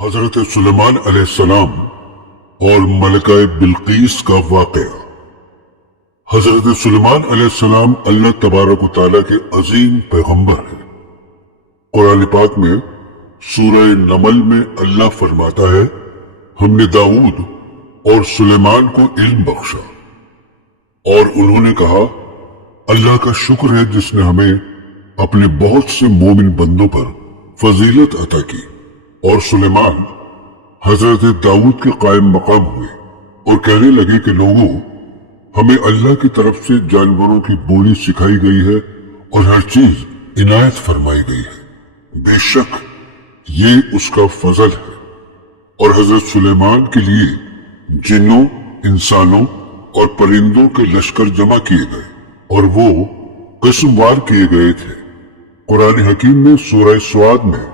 حضرت سلیمان علیہ السلام اور ملکہ بلقیس کا واقعہ۔ حضرت سلیمان علیہ السلام اللہ تبارک و تعالیٰ کے عظیم پیغمبر ہیں۔ قرآن پاک میں سورہ نمل میں اللہ فرماتا ہے، ہم نے داؤد اور سلیمان کو علم بخشا، اور انہوں نے کہا اللہ کا شکر ہے جس نے ہمیں اپنے بہت سے مومن بندوں پر فضیلت عطا کی۔ اور سلیمان حضرت داؤد کے قائم مقام ہوئے اور کہنے لگے کہ لوگوں، ہمیں اللہ کی طرف سے جانوروں کی بولی سکھائی گئی ہے اور ہر چیز عنایت فرمائی گئی ہے، بے شک یہ اس کا فضل ہے۔ اور حضرت سلیمان کے لیے جنوں، انسانوں اور پرندوں کے لشکر جمع کیے گئے اور وہ قسم وار کیے گئے تھے۔ قرآن حکیم میں سورہ سعد میں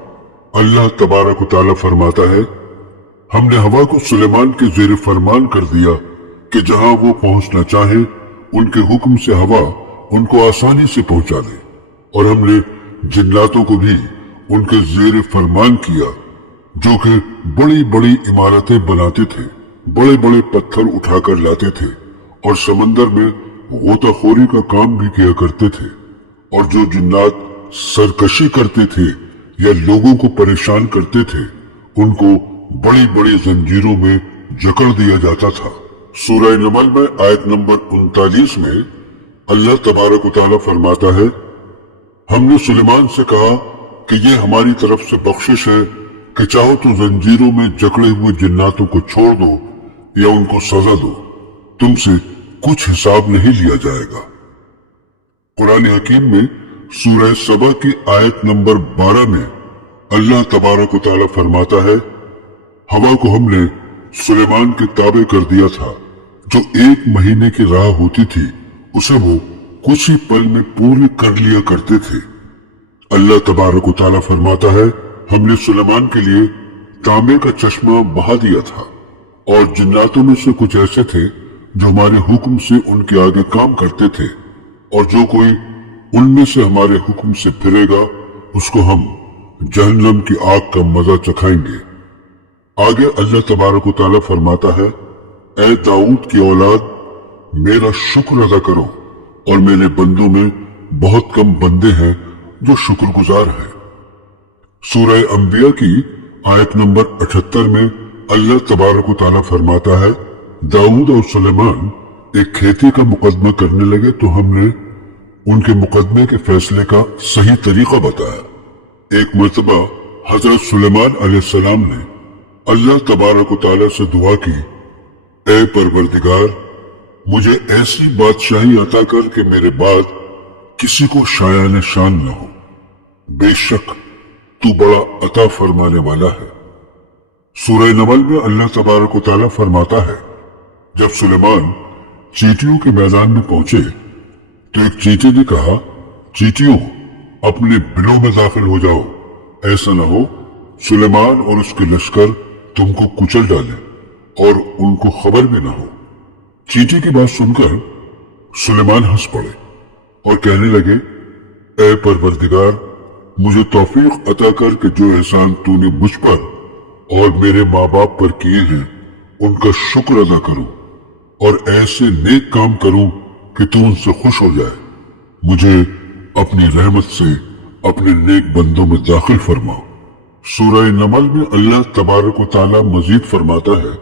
اللہ تبارک و تعالیٰ فرماتا ہے، ہم نے ہوا کو سلیمان کے زیر فرمان کر دیا کہ جہاں وہ پہنچنا چاہے ان کے حکم سے ہوا ان کو آسانی سے پہنچا دے، اور ہم نے جناتوں کو بھی ان کے زیر فرمان کیا جو کہ بڑی بڑی عمارتیں بناتے تھے، بڑے بڑے پتھر اٹھا کر لاتے تھے اور سمندر میں غوطہ خوری کا کام بھی کیا کرتے تھے، اور جو جنات سرکشی کرتے تھے یا لوگوں کو پریشان کرتے تھے ان کو بڑی بڑی زنجیروں میں جکڑ دیا جاتا تھا۔ سورہ نمل میں آیت نمبر 39 میں اللہ تبارک و تعالیٰ فرماتا ہے، ہم نے سلیمان سے کہا کہ یہ ہماری طرف سے بخشش ہے کہ چاہو تو زنجیروں میں جکڑے ہوئے جناتوں کو چھوڑ دو یا ان کو سزا دو، تم سے کچھ حساب نہیں لیا جائے گا۔ قرآن حکیم میں سورہ سبا کی آیت نمبر 12 میں اللہ تبارک و تعالیٰ فرماتا ہے، ہوا کو ہم نے سلیمان کے تابع کر دیا تھا، جو 1 مہینے کی راہ ہوتی تھی اسے وہ کچھ ہی پل میں پوری کر لیا کرتے تھے۔ اللہ تبارک و تعالیٰ فرماتا ہے، ہم نے سلیمان کے لیے تانبے کا چشمہ بہا دیا تھا، اور جناتوں میں سے کچھ ایسے تھے جو ہمارے حکم سے ان کے آگے کام کرتے تھے، اور جو کوئی ان میں سے ہمارے حکم سے پھرے گا اس کو ہم جہنم کی آگ کا مزہ چکھائیں گے۔ آگے اللہ تبارک و تعالیٰ فرماتا ہے، اے داؤد کی اولاد، میرا شکر ادا کرو، اور میرے بندوں میں بہت کم بندے ہیں جو شکر گزار ہیں۔ سورہ انبیاء کی آیت نمبر 78 میں اللہ تبارک و تعالیٰ فرماتا ہے، داؤد اور سلیمان ایک کھیتی کا مقدمہ کرنے لگے تو ہم نے ان کے مقدمے کے فیصلے کا صحیح طریقہ بتایا۔ ایک مرتبہ حضرت سلیمان علیہ السلام نے اللہ تبارک و تعالیٰ سے دعا کی، اے پروردگار، مجھے ایسی بادشاہی عطا کر کہ میرے بعد کسی کو شایان شان نہ ہو، بے شک تو بڑا عطا فرمانے والا ہے۔ سورہ نمل میں اللہ تبارک و تعالیٰ فرماتا ہے، جب سلیمان چیٹیوں کے میدان میں پہنچے تو ایک چیٹی نے کہا، چیٹیوں اپنے بلوں میں داخل ہو جاؤ، ایسا نہ ہو سلیمان اور اس کے لشکر تم کو کچل ڈالیں اور ان کو خبر بھی نہ ہو۔ چیٹی کی بات سن کر سلیمان ہنس پڑے اور کہنے لگے، اے پروردگار، مجھے توفیق عطا کر کہ جو احسان تو نے مجھ پر اور میرے ماں باپ پر کیے ہیں ان کا شکر ادا کروں اور ایسے نیک کام کروں کہ تو ان سے خوش ہو جائے۔ مجھے اپنی رحمت سے اپنے نیک بندوں میں داخل فرماؤ۔ سورہ نمل میں اللہ تبارک و تعالیٰ مزید فرماتا ہے،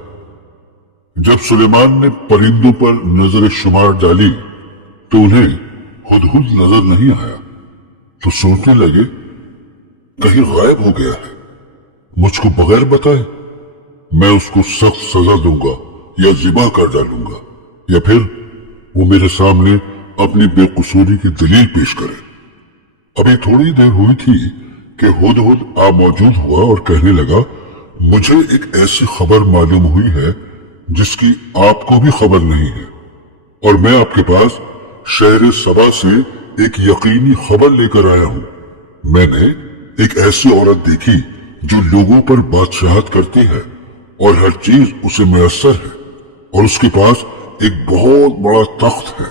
جب سلیمان نے پرندوں پر نظر شمار ڈالی تو انہیں ہدہد نظر نہیں آیا، تو سوچنے لگے کہیں غائب ہو گیا ہے، مجھ کو بغیر بتائے میں اس کو سخت سزا دوں گا یا ذبح کر ڈالوں گا، یا پھر وہ میرے سامنے اپنی بے قصوری کی دلیل پیش کرے۔ ابھی تھوڑی دیر ہوئی تھی کہ ہدہد آ موجود ہوا اور کہنے لگا، مجھے ایک ایسی خبر معلوم ہوئی ہے جس کی آپ کو بھی خبر نہیں ہے، اور میں آپ کے پاس شہر سبا سے ایک یقینی خبر لے کر آیا ہوں۔ میں نے ایک ایسی عورت دیکھی جو لوگوں پر بادشاہت کرتی ہے اور ہر چیز اسے میسر ہے، اور اس کے پاس ایک بہت بڑا تخت ہے۔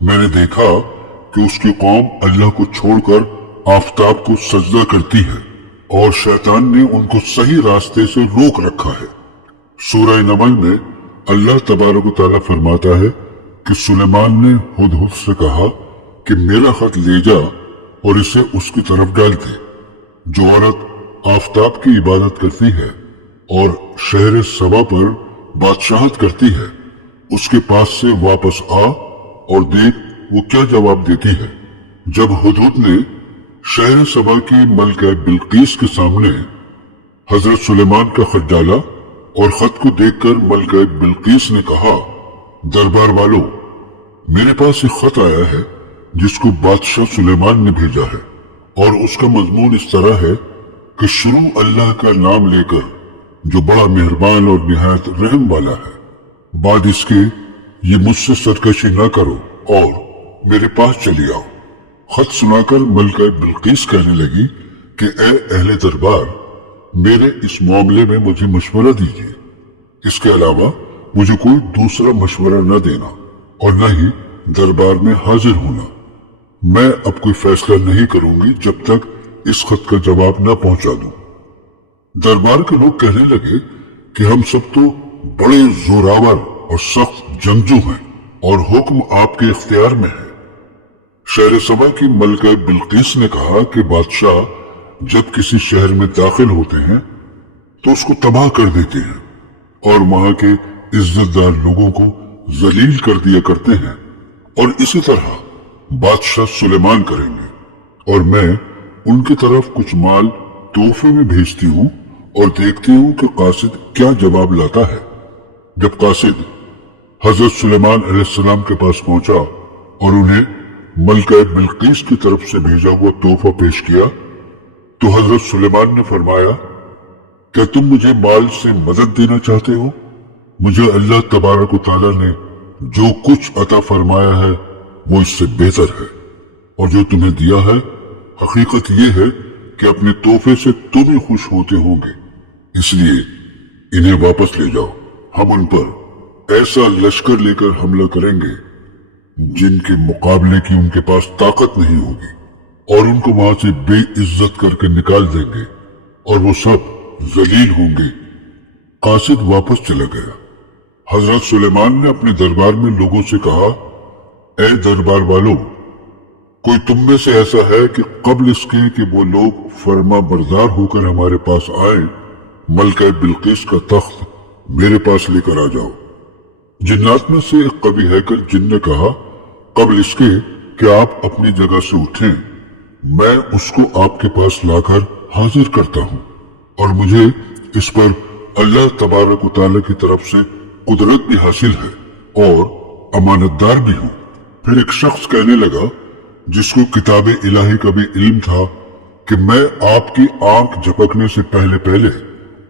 میں نے دیکھا کہ اس کی قوم اللہ کو چھوڑ کر آفتاب کو سجدہ کرتی ہے، اور शैतान ने उनको सही रास्ते से रोक रखा है। सूरह नमल में अल्लाह तबारक व तआला फरमाता है कि सुलेमान ने हुदहुद से कहा कि मेरा खत ले जा और इसे उसकी तरफ डाल दे। जो औरत आफताब की इबादत करती है और शहर सबा पर बादशाहत करती है, उसके पास से वापस आ और देख वो क्या जवाब देती है। जब हुदहुद ने शहर सबा की मलका बिल्कीस के सामने हजरत सुलेमान का खत डाला और खत को देखकर मलका बिल्कीस ने कहा, दरबार वालों, मेरे पास एक खत आया है जिसको बादशाह सुलेमान ने भेजा है और उसका मजमून इस तरह है कि शुरू अल्लाह का नाम लेकर जो बड़ा मेहरबान और निहायत रहम वाला है, बाद इसके ये मुझसे सरकशी न करो और मेरे पास चली आओ। खत सुनाकर मलका बिल्कीस कहने लगी कि ए अहले दरबार, मेरे इस मामले में मुझे मशवरा दीजिए। इसके अलावा मुझे कोई दूसरा मशवरा न देना और न ही दरबार में हाजिर होना। मैं अब कोई फैसला नहीं करूंगी जब तक इस खत का जवाब न पहुंचा दूं। दरबार के लोग कहने लगे कि हम सब तो बड़े जोरावर और सख्त जंगजू हैं और हुक्म आपके इख्तियार में है। शहर सबा की मलका बिल्कीस ने कहा कि बादशाह जब किसी शहर में दाखिल होते हैं तो उसको तबाह कर देते हैं और वहां के इज्जतदार लोगों को जलील कर दिया करते हैं, और इसी तरह बादशाह सुलेमान करेंगे। और मैं उनकी तरफ कुछ माल तोहफे में भेजती हूँ और देखती हूँ कि कासिद क्या जवाब लाता है। जब कासिद हजरत सुलेमान अलैहिस्सलाम के पास पहुंचा और उन्हें मलका बिल्कीस की तरफ से भेजा हुआ तोहफा पेश किया तो हजरत सुलेमान ने फरमाया, क्या तुम मुझे माल से मदद देना चाहते हो? मुझे अल्लाह तबारक व तआला ने जो कुछ अता फरमाया है वो इससे बेहतर है, और जो तुम्हें दिया है हकीकत ये है कि अपने तोहफे से तुम ही खुश होते होंगे, इसलिए इन्हें वापस ले जाओ। हम उन पर ऐसा लश्कर लेकर हमला करेंगे जिनके मुकाबले की उनके पास ताकत नहीं होगी, और उनको वहां से बेइज्जत करके निकाल देंगे और वो सब जलील होंगे। कासिद वापस चला गया। हजरत सुलेमान ने अपने दरबार में लोगों से कहा, ए दरबार वालों, कोई तुम में से ऐसा है कि कब्ल इसके कि वो लोग फर्मा बरदार होकर हमारे पास आए, मलका बिल्कीस का तख्त मेरे पास लेकर आ जाओ। जिन्नात में से एक कवि हैकर जिन ने कहा, कब्ल इसके कि आप अपनी जगह से उठें, मैं उसको आपके पास लाकर हाजिर करता हूं, और मुझे इस पर अल्लाह तबारक व तआला की तरफ से कुदरत भी हासिल है और अमानतदार भी हूं। फिर एक शख्स कहने लगा जिसको किताब इलाही का भी इल्म था कि मैं आपकी आंख झपकने से पहले पहले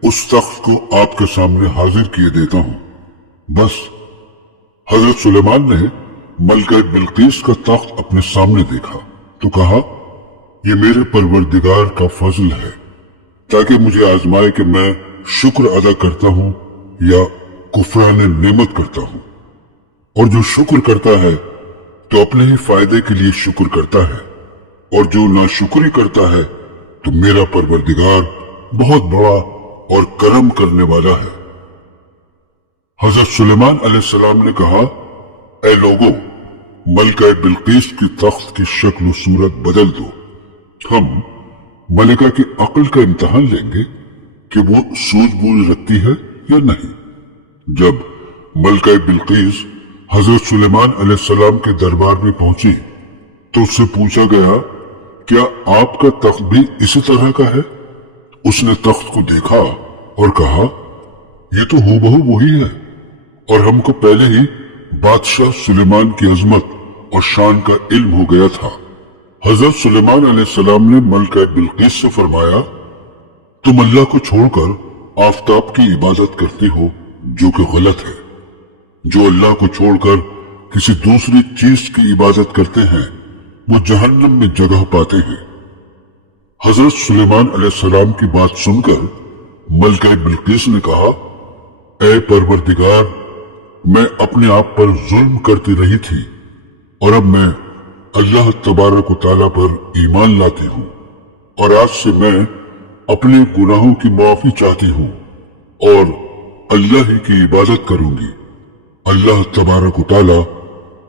उस तख्त को आपके सामने हाजिर किए देता हूं। बस हजरत सुलेमान ने मलका बिल्कीस का तख्त अपने सामने देखा तो कहा, यह मेरे परवरदिगार का फजल है ताकि मुझे आजमाए कि मैं शुक्र अदा करता हूं या कुफरान नेमत करता हूं। और जो शुक्र करता है तो अपने ही फायदे के लिए शुक्र करता है, और जो नाशुक्री करता है तो मेरा परवरदिगार बहुत बड़ा और करम करने वाला है। हजरत सुलेमान अलैहिस्सलाम ने कहा, ए लोगों, मलका बिल्कीस की तख्त की शक्ल सूरत बदल दो। हम मलिका की अक्ल का इम्तिहान लेंगे कि वो सूझबूझ रखती है या नहीं। जब मलका बिल्कीस हजरत सुलेमान अलैहिस्सलाम के दरबार में पहुंची तो उससे पूछा गया, क्या आपका तख्त भी इसी तरह का है? उसने तख्त को देखा और कहा, यह तो हूबहू वही है, और हमको पहले ही बादशाह सुलेमान की अजमत और शान का इल्म हो गया था। हजरत सुलेमान अलैहिस्सलाम ने मलका बिल्कीस से फरमाया, तुम अल्लाह को छोड़कर आफताब की इबादत करती हो, जो कि गलत है। जो अल्लाह को छोड़कर किसी दूसरी चीज की इबादत करते हैं वो जहन्नम में जगह पाते हैं। हजरत सुलेमान अलैहिस्सलाम की बात सुनकर मलका बिल्कीस ने कहा, ए परवरदिगार, मैं अपने आप पर जुल्म करती रही थी और अब मैं अल्लाह तबारक व तआला पर ईमान लाती हूँ, और आज से मैं اپنے گناہوں کی معافی چاہتی ہوں اور اللہ ہی کی عبادت کروں گی۔ اللہ تبارک و تعالی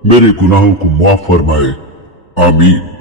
میرے گناہوں کو معاف فرمائے، آمین۔